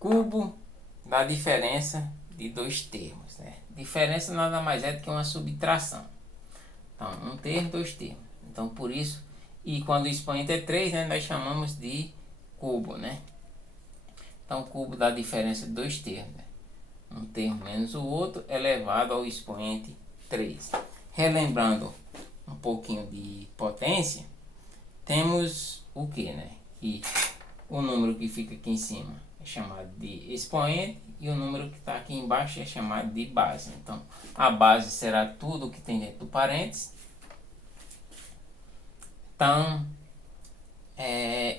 Cubo da diferença de dois termos, né? Diferença nada mais é do que uma subtração. Então, um termo, dois termos. Então, por isso, e quando o expoente é 3, né, nós chamamos de cubo, né? Então, cubo da diferença de dois termos, né? Um termo menos o outro elevado ao expoente 3. Relembrando um pouquinho de potência, temos o que, né? Que o número que fica aqui em cima é chamado de expoente e o número que está aqui embaixo é chamado de base. Então, a base será tudo que tem dentro do parênteses. Então,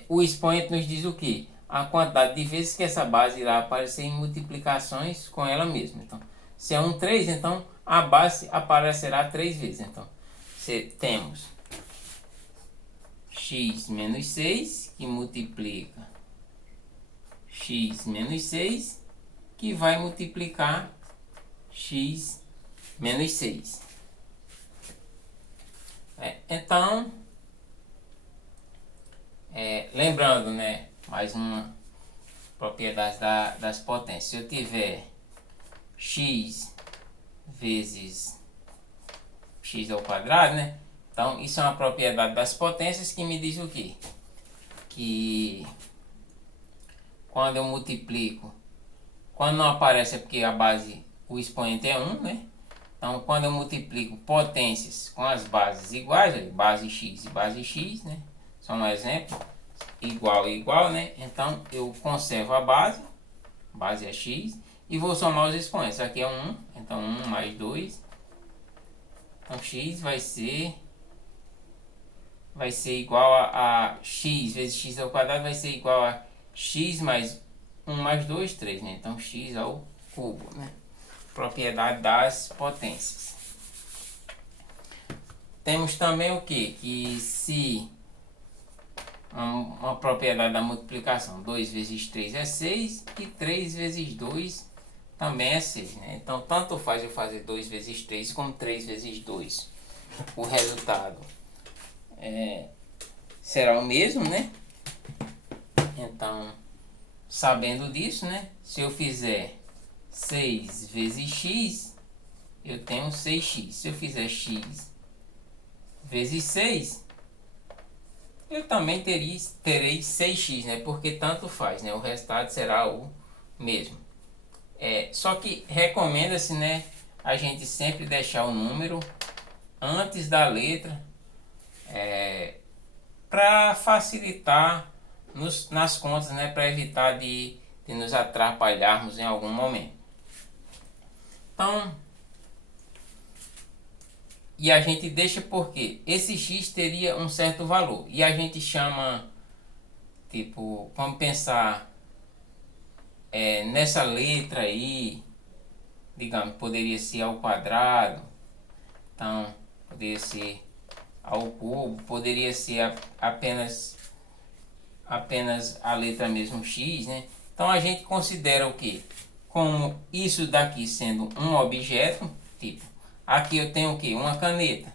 o expoente nos diz o que? A quantidade de vezes que essa base irá aparecer em multiplicações com ela mesma. Então, se é 3, então a base aparecerá 3 vezes. Então, temos x menos 6, que multiplica x menos 6, que vai multiplicar x menos 6. Então, lembrando, né, mais uma propriedade das potências. Se eu tiver x vezes x ao quadrado, né? Então, isso é uma propriedade das potências que me diz o quê? Que quando eu multiplico, quando não aparece é porque a base, o expoente é 1, né? Então, quando eu multiplico potências com as bases iguais, base x e base x, né? Só um exemplo, igual e igual, né? Então, eu conservo a base é x, e vou somar os expoentes. Aqui é 1, então 1 mais 2. Então, x vai ser igual a x vezes x ao quadrado, vai ser igual a x mais 1 mais 2, 3, né? Então, x ao cubo, né? Propriedade das potências. Temos também o que? Que se uma propriedade da multiplicação, 2 vezes 3 é 6 e 3 vezes 2 também é 6, né? Então, tanto faz eu fazer 2 vezes 3 como 3 vezes 2. O resultado será o mesmo, né? Então, sabendo disso, né? Se eu fizer 6 vezes x, eu tenho 6x. Se eu fizer x vezes 6, eu também terei 6x, né? Porque tanto faz, né? O resultado será o mesmo. Só que recomenda-se, né, a gente sempre deixar o número antes da letra, para facilitar nas contas, né, para evitar de nos atrapalharmos em algum momento. Então, e a gente deixa porque esse x teria um certo valor e a gente chama, tipo, vamos pensar nessa letra aí, digamos, poderia ser ao quadrado, então poderia ser ao cubo, poderia ser apenas a letra mesmo x, né? Então a gente considera o que? Como isso daqui sendo um objeto, tipo, aqui eu tenho o que? Uma caneta.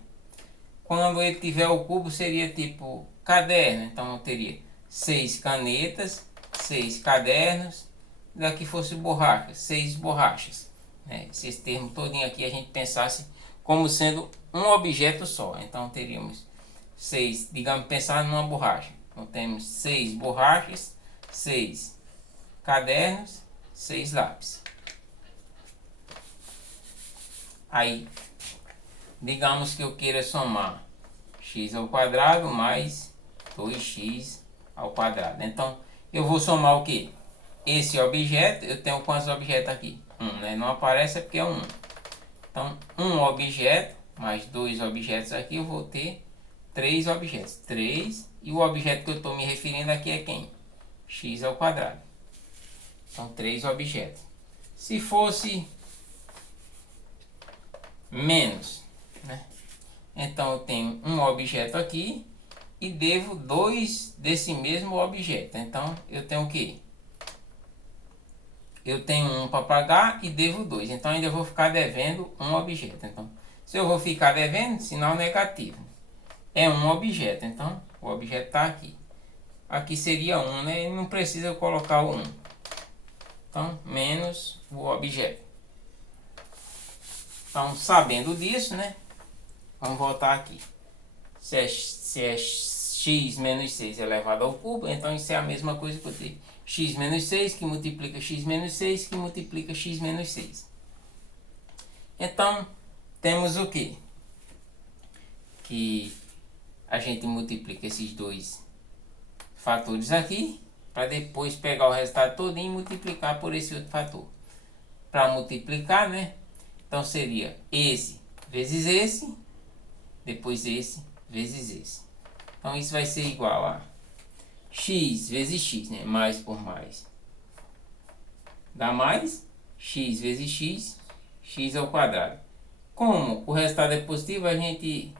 Quando ele tiver o cubo seria tipo caderno, então eu teria 6 canetas, 6 cadernos, daqui fosse borracha, 6 borrachas, né? Esse termo todinho aqui a gente pensasse como sendo um objeto só, então teríamos 6, digamos, pensar numa borracha. Então temos 6 borrachas, 6 cadernos, 6 lápis. Aí, digamos que eu queira somar x ao quadrado mais 2x ao quadrado. Então, eu vou somar o que? Esse objeto, eu tenho quantos objetos aqui? 1, né? Não aparece porque é 1. Então, um objeto mais 2 objetos aqui, eu vou ter 3 objetos. 3, e o objeto que eu estou me referindo aqui é quem? X ao quadrado. Então, 3 objetos. Se fosse menos, né? Então, eu tenho um objeto aqui e devo 2 desse mesmo objeto. Então, eu tenho o quê? Eu tenho 1 para pagar e devo 2. Então, ainda vou ficar devendo um objeto. Então, se eu vou ficar devendo, sinal negativo. É um objeto, então o objeto está aqui. Aqui seria 1, né? Não precisa colocar o 1. Então, menos o objeto. Então, sabendo disso, né? Vamos voltar aqui. Se é x menos 6 elevado ao cubo, então isso é a mesma coisa que eu tenho. X menos 6 que multiplica x menos 6 que multiplica x menos 6. Então, temos o quê? Que a gente multiplica esses dois fatores aqui, para depois pegar o resultado todo e multiplicar por esse outro fator. Para multiplicar, né? Então seria esse vezes esse, depois esse vezes esse. Então isso vai ser igual a x vezes x, né? Mais por mais dá mais x vezes x, x ao quadrado. Como o resultado é positivo, a gente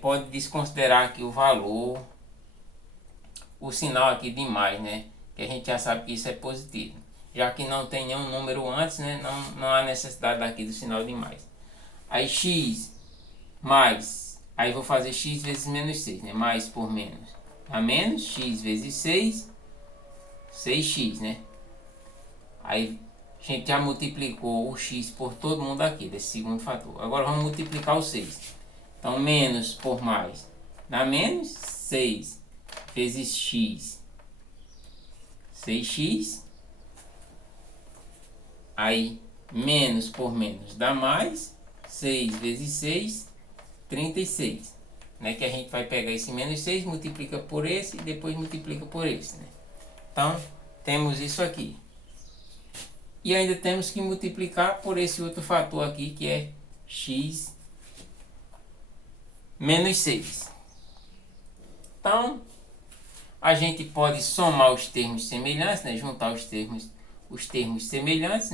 pode desconsiderar aqui o valor, o sinal aqui de mais, né? Que a gente já sabe que isso é positivo. Já que não tem nenhum número antes, né? Não há necessidade daqui do sinal de mais. Aí x mais, aí vou fazer x vezes menos 6, né? Mais por menos dá menos x vezes 6, 6x, né? Aí a gente já multiplicou o x por todo mundo aqui, desse segundo fator. Agora vamos multiplicar o 6. Então, menos por mais dá menos 6 vezes x, 6x. Aí, menos por menos dá mais 6 vezes 6, 36. Né? Que a gente vai pegar esse menos 6, multiplica por esse e depois multiplica por esse. Né? Então, temos isso aqui. E ainda temos que multiplicar por esse outro fator aqui, que é x menos 6. Então, a gente pode somar os termos semelhantes, né? Juntar os termos semelhantes,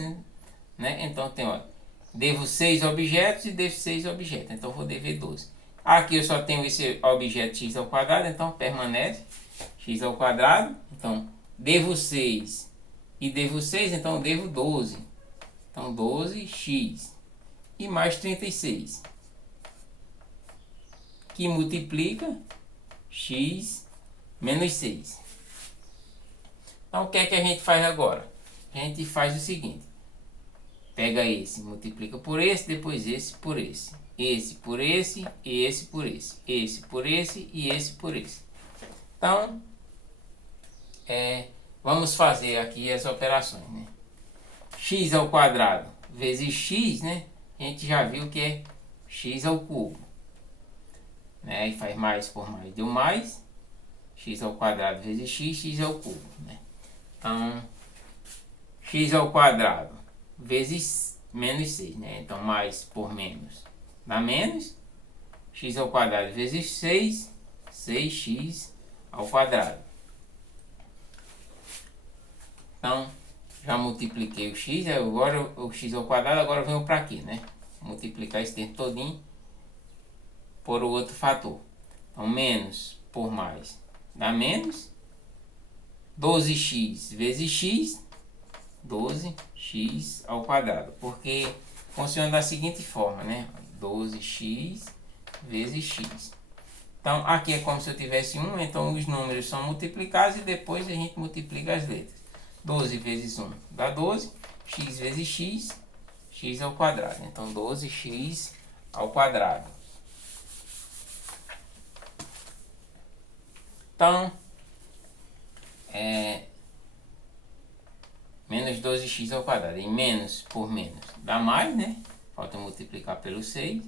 né? Então, tem, ó, devo 6 objetos e devo 6 objetos. Então, vou dever 12. Aqui eu só tenho esse objeto x ao quadrado, então permanece x ao quadrado. Então, devo 6 e devo 6, então devo 12. Então, 12x e mais 36, que multiplica x menos 6. Então, o que é que a gente faz agora? A gente faz o seguinte. Pega esse, multiplica por esse, depois esse por esse. Esse por esse e esse por esse. Esse por esse e esse por esse. Então, vamos fazer aqui as operações, né? X ao quadrado vezes x, né? A gente já viu que é x ao cubo. Né? E faz mais por mais, deu mais. X ao quadrado vezes x, x ao cubo. Né? Então, x ao quadrado vezes menos 6. Né? Então, mais por menos dá menos. X ao quadrado vezes 6, 6x ao quadrado. Então, já multipliquei o x, agora o x ao quadrado, agora eu venho para aqui, né? Multiplicar esse termo todinho por o outro fator. Então, menos por mais dá menos. 12x vezes x, 12x ao quadrado. Porque funciona da seguinte forma, né? 12x vezes x. Então, aqui é como se eu tivesse 1, então os números são multiplicados e depois a gente multiplica as letras. 12 vezes 1 dá 12, x vezes x, x ao quadrado. Então, 12x ao quadrado. Então, menos 12x ao quadrado. E menos por menos dá mais, né? Falta multiplicar pelo 6.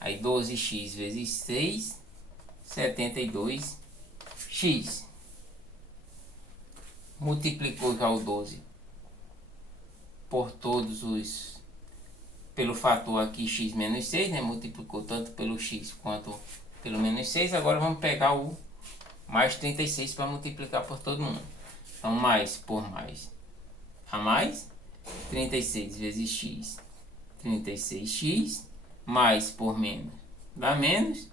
Aí, 12x vezes 6, 72x. Multiplicou já o 12 por todos os, pelo fator aqui x menos 6, né? Multiplicou tanto pelo x quanto pelo menos 6. Agora vamos pegar o mais 36 para multiplicar por todo mundo. Então, mais por mais a mais, 36 vezes x, 36x, mais por menos dá menos,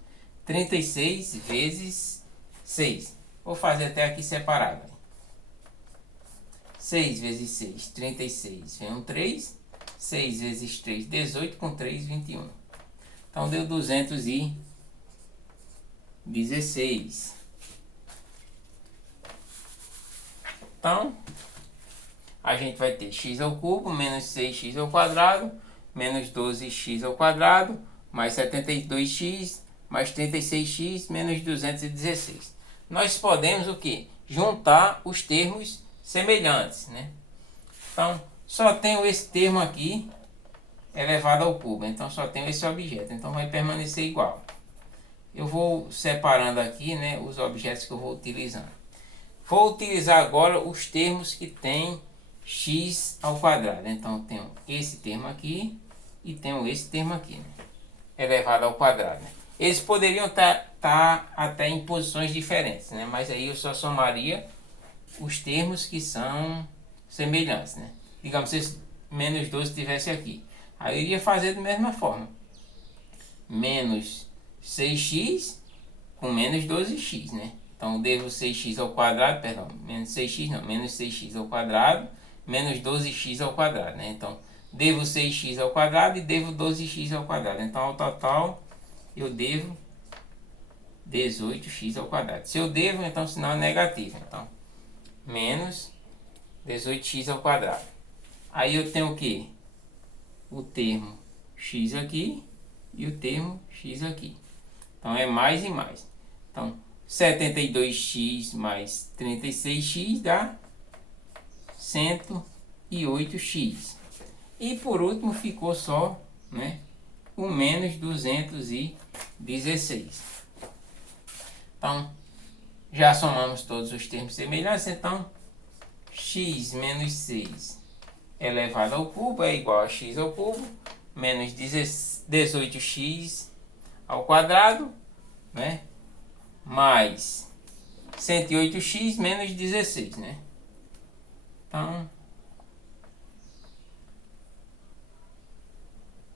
36 vezes 6. Vou fazer até aqui separado. 6 vezes 6, 36, vem um 3. 6 vezes 3, 18, com 3, 21. Então, deu 216. Então, a gente vai ter x ao cubo menos 6x ao quadrado menos 12x ao quadrado mais 72x mais 36x menos 216. Nós podemos o que? Juntar os termos semelhantes, né? Então, só tenho esse termo aqui elevado ao cubo. Então, só tenho esse objeto. Então, vai permanecer igual. Eu vou separando aqui, né, os objetos que eu vou utilizando. Vou utilizar agora os termos que tem x ao quadrado. Então, eu tenho esse termo aqui e tenho esse termo aqui, né, elevado ao quadrado. Né? Eles poderiam estar até em posições diferentes, né? Mas aí eu só somaria os termos que são semelhantes, né? Digamos, se esse menos 12 estivesse aqui. Aí eu iria fazer da mesma forma. Menos 6x com menos 12x, né? Então, eu devo 6x ao quadrado, perdão, menos 6x não, menos 6x ao quadrado, menos 12x ao quadrado, né? Então, devo 6x ao quadrado e devo 12x ao quadrado. Então, ao total, eu devo 18x ao quadrado. Se eu devo, então, sinal é negativo. Então, menos 18x ao quadrado. Aí eu tenho o quê? O termo x aqui e o termo x aqui. Então, é mais e mais. Então, 72x mais 36x dá 108x. E por último ficou só, né, o menos 216. Então, já somamos todos os termos semelhantes. Então, x menos 6 elevado ao cubo é igual a x ao cubo menos 18x ao quadrado, né, mais 108x menos 16, né? Então,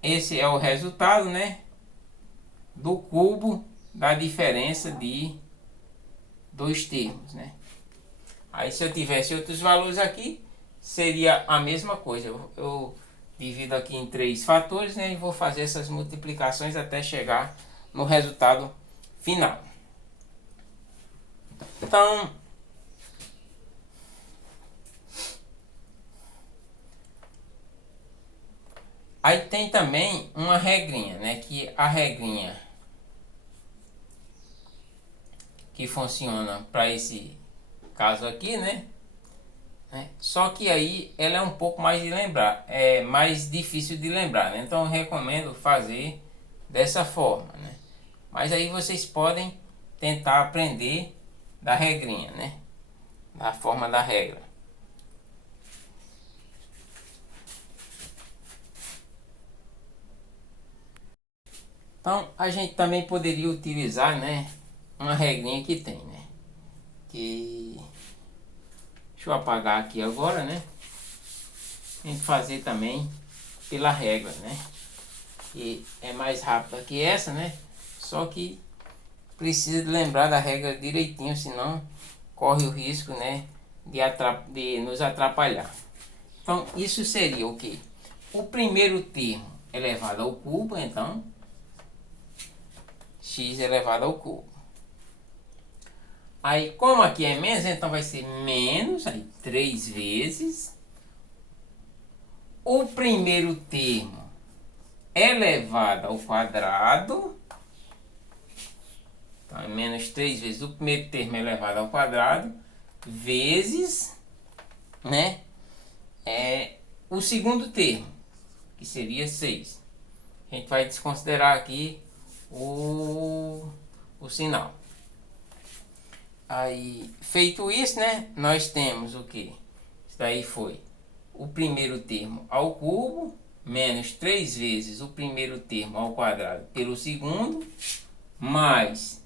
esse é o resultado, né, do cubo da diferença de dois termos, né? Aí, se eu tivesse outros valores aqui, seria a mesma coisa. Eu divido aqui em 3 fatores, né, e vou fazer essas multiplicações até chegar no resultado final. Então, aí tem também uma regrinha, né, que a regrinha que funciona para esse caso aqui, né, só que aí ela é um pouco mais de lembrar, é mais difícil de lembrar, né? Então eu recomendo fazer dessa forma, né? Mas aí vocês podem tentar aprender da regrinha, né? Da forma da regra. Então a gente também poderia utilizar, né, uma regrinha que tem, né? Que deixa eu apagar aqui agora, né? A gente fazer também pela regra, né? Que é mais rápida que essa, né? Só que precisa de lembrar da regra direitinho, senão corre o risco, né, de nos atrapalhar. Então, isso seria o quê? O primeiro termo elevado ao cubo, então, x elevado ao cubo. Aí, como aqui é menos, então vai ser menos, aí 3 vezes o primeiro termo elevado ao quadrado. Então, é menos 3 vezes o primeiro termo elevado ao quadrado, vezes, né, o segundo termo, que seria 6. A gente vai desconsiderar aqui o sinal. Aí, feito isso, né, nós temos o que? Isso daí foi o primeiro termo ao cubo, menos 3 vezes o primeiro termo ao quadrado pelo segundo, mais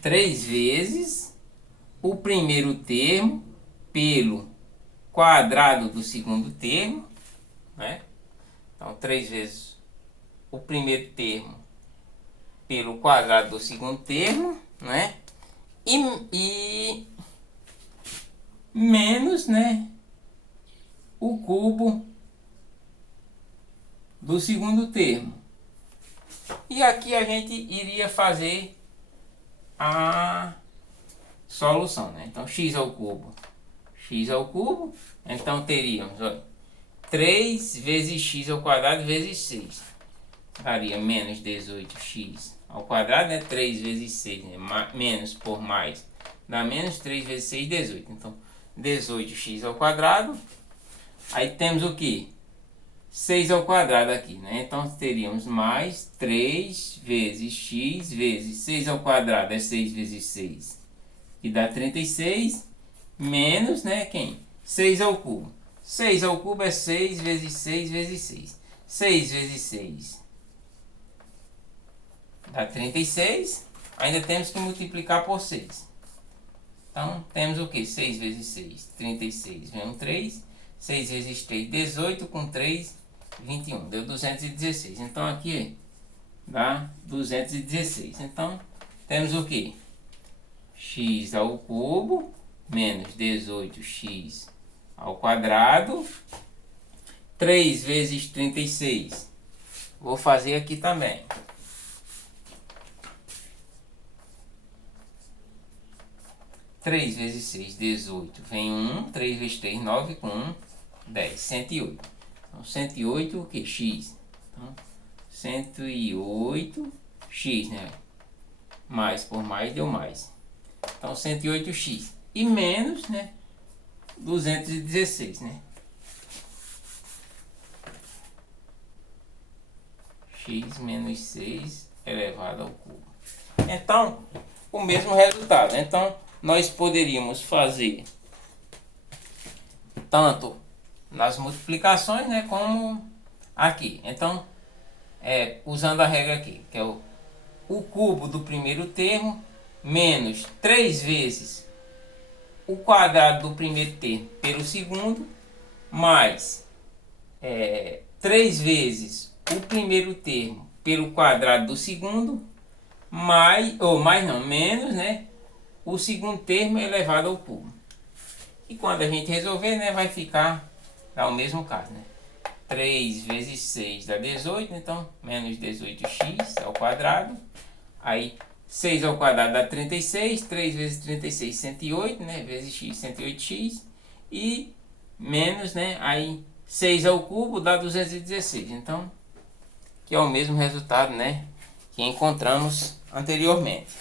3 vezes o primeiro termo pelo quadrado do segundo termo, né? Então, 3 vezes o primeiro termo pelo quadrado do segundo termo, né? E menos, né, o cubo do segundo termo. E aqui a gente iria fazer a solução, né? Então, x ao cubo, então teríamos, olha, 3 vezes x ao quadrado vezes 6. Daria menos 18x ao quadrado, né? 3 vezes 6, né? Menos por mais, dá menos 3 vezes 6, 18. Então, 18x ao quadrado. Aí temos o que? 6 ao quadrado aqui, né? Então, teríamos mais 3 vezes x vezes 6 ao quadrado é 6 vezes 6, que dá 36, menos, né, quem? 6 ao cubo. 6 ao cubo é 6 vezes 6 vezes 6. 6 vezes 6 dá 36. Ainda temos que multiplicar por 6. Então, temos o que? 6 vezes 6, 36. Vem um 3. 6 vezes 3, 18. Com 3, 21. Deu 216. Então, aqui dá 216. Então, temos o que? X ao cubo menos 18x ao quadrado. 3 vezes 36. Vou fazer aqui também. 3 vezes 6, 18. Vem 1. 3 vezes 3, 9. Com 1, 10. 108. Então, 108 o que? X. Então, 108x, né? Mais por mais deu mais. Então, 108x. E menos, né? 216, né? X menos 6 elevado ao cubo. Então, o mesmo resultado. Então, nós poderíamos fazer tanto nas multiplicações, né, como aqui. Então, usando a regra aqui, que é o cubo do primeiro termo menos 3 vezes o quadrado do primeiro termo pelo segundo, mais 3 vezes o primeiro termo pelo quadrado do segundo, menos, né, o segundo termo elevado ao cubo. E quando a gente resolver, né, vai ficar, dá o mesmo caso, né? 3 vezes 6 dá 18, então menos 18x ao quadrado. Aí 6 ao quadrado dá 36, 3 vezes 36, 108, né? Vezes x, 108x. E menos, né? Aí 6 ao cubo dá 216. Então, que é o mesmo resultado, né, que encontramos anteriormente.